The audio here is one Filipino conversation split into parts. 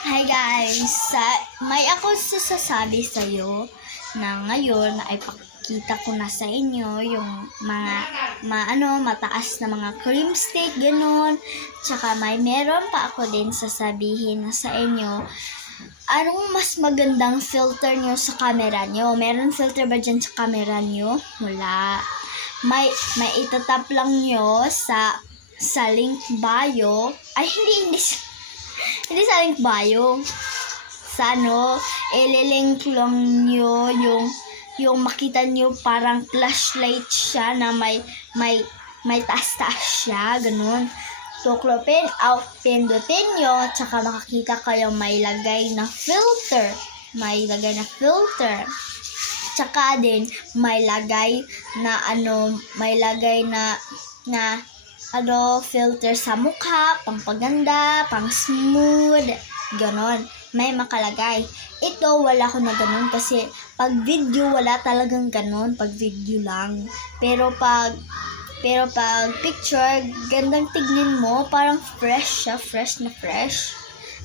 Hi guys! May ako sasabi sa'yo na ngayon ay pakita ko na sa inyo yung mga mataas na mga cream stick, ganun. Tsaka meron pa ako din sasabihin sa inyo. Anong mas magandang filter nyo sa camera nyo? Meron filter ba dyan sa camera nyo? Wala. May itatap lang nyo sa link bio. Ay, hindi sa link bio. Sa ililink lang nyo yung makita nyo parang flashlight siya na may taas-taas siya, ganun. Tuklopin, pindutin nyo, tsaka makakita kayo may lagay na filter. Tsaka din, may lagay na filter sa mukha, pangpaganda, pang smooth, ganon. May makalagay. Ito, wala ko na ganon kasi pag video, wala talagang ganon. Pag video lang. Pero pag picture, gandang tignan mo, parang fresh siya, fresh na fresh.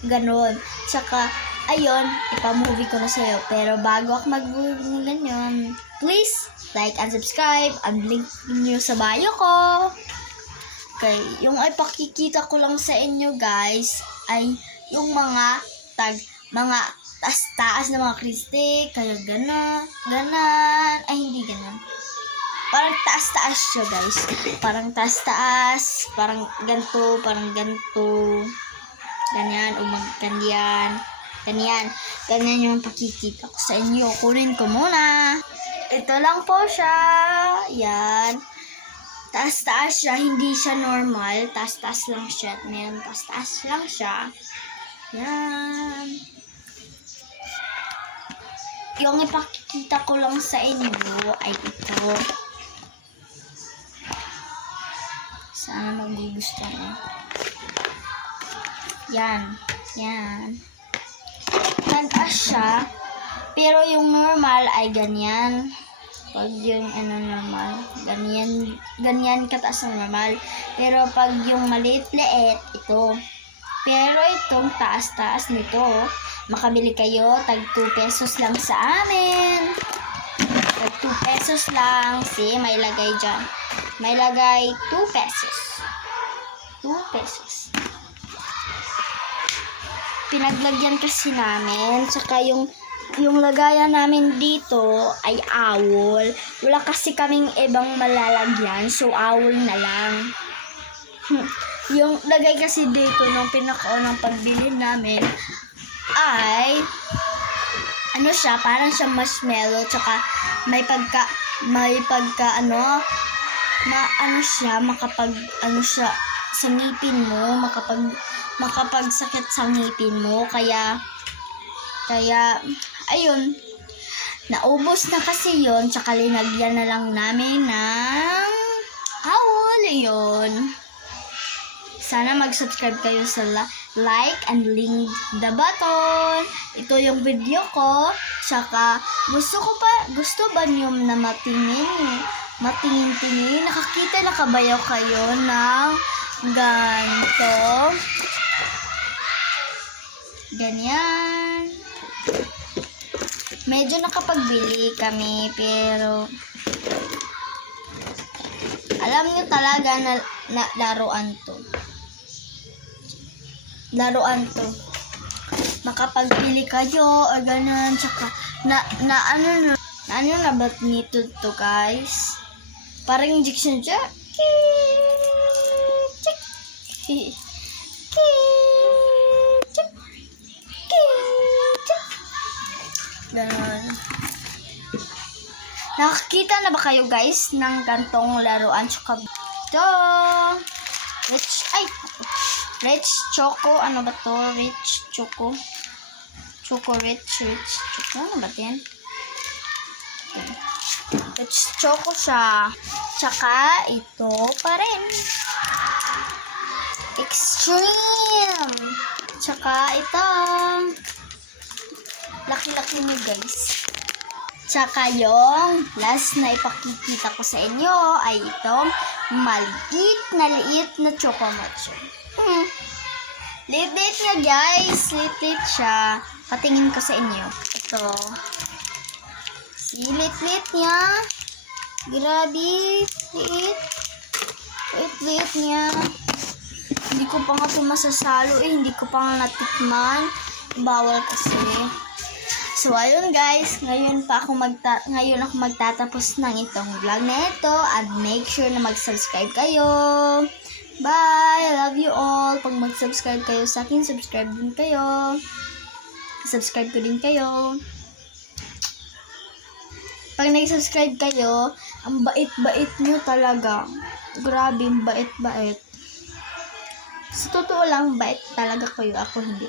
Ganon. Tsaka, ayun, ipamovie ko na sa'yo. Pero bago ako mag-movie ng ganyan, please, like and subscribe, and link nyo sa bio ko. Okay, yung ay pakikita ko lang sa inyo guys, ay yung mga taas-taas na mga kristik, kaya ganan, ay hindi ganan. Parang taas-taas siya guys. Parang taas-taas, parang ganito. Ganyan, ganyan yung pakikita ko sa inyo. Kunin ko muna. Ito lang po siya. Yan. Taas-taas siya, hindi siya normal. Taas-taas lang siya. Meron taas-taas lang siya. Yan. Yung ipakikita ko lang sa inyo ay ito. Sana magugustuhan mo. Yan. Taas siya. Pero yung normal ay ganyan. Pag yung normal, ganyan kataas ang normal. Pero pag yung maliit-liit, ito. Pero itong taas-taas nito, makabili kayo, tag 2 pesos lang sa amin. Tag 2 pesos lang. See, may lagay dyan. May lagay 2 pesos. 2 pesos. Pinaglagyan kasi namin, tsaka yung lagayan namin dito ay owl. Wala kasi kaming ibang malalagyan, so owl na lang. Yung lagay kasi dito nung pinakaunang pagbili namin ay siya, parang siya marshmallow, tsaka may pagka siya, siya sa ngipin mo, makapagsakit sa ngipin mo, kaya ayun, naubos na kasi yon, tsaka linagyan na lang namin ng owl. Yun. Sana mag-subscribe kayo sa like and link the button. Ito yung video ko. Tsaka gusto ba niyo na matingin? Nakakita na kabayaw kayo ng ganito? Ganyan. Medyo nakapagbili kami, pero alam niyo talaga na laruan to. Makapagpili kayo o ganun, tsaka na ba't nito to guys? Parang injection siya. Ganun. Nakakita na ba kayo guys ng gantong laruan? Tsaka ito. Rich Choco. Ano ba to? Rich Choco. Rich Choco. Ano ba yan? Rich Choco siya. Tsaka ito pa rin. Extreme. Tsaka ito. Laki-laki niyo guys. Tsaka yung last na ipakikita ko sa inyo ay itong maliit na choco mochi. Lit-lit nga guys. Lit-lit siya. Patingin ko sa inyo. Ito. Si lit-lit niya. Grabe. Lit. Lit-lit niya. Hindi ko pa nga ito masasalo eh. Hindi ko pa nga natikman. Bawal kasi. So, ayun guys. Ngayon ako magtatapos ng itong vlog na ito. And make sure na mag-subscribe kayo. Bye! I love you all. Pag mag-subscribe kayo sa akin, subscribe din kayo. Subscribe ko din kayo. Pag nag-subscribe kayo, ang bait-bait nyo talaga. Grabe, bait-bait. Sa totoo lang, bait talaga kayo. Ako hindi.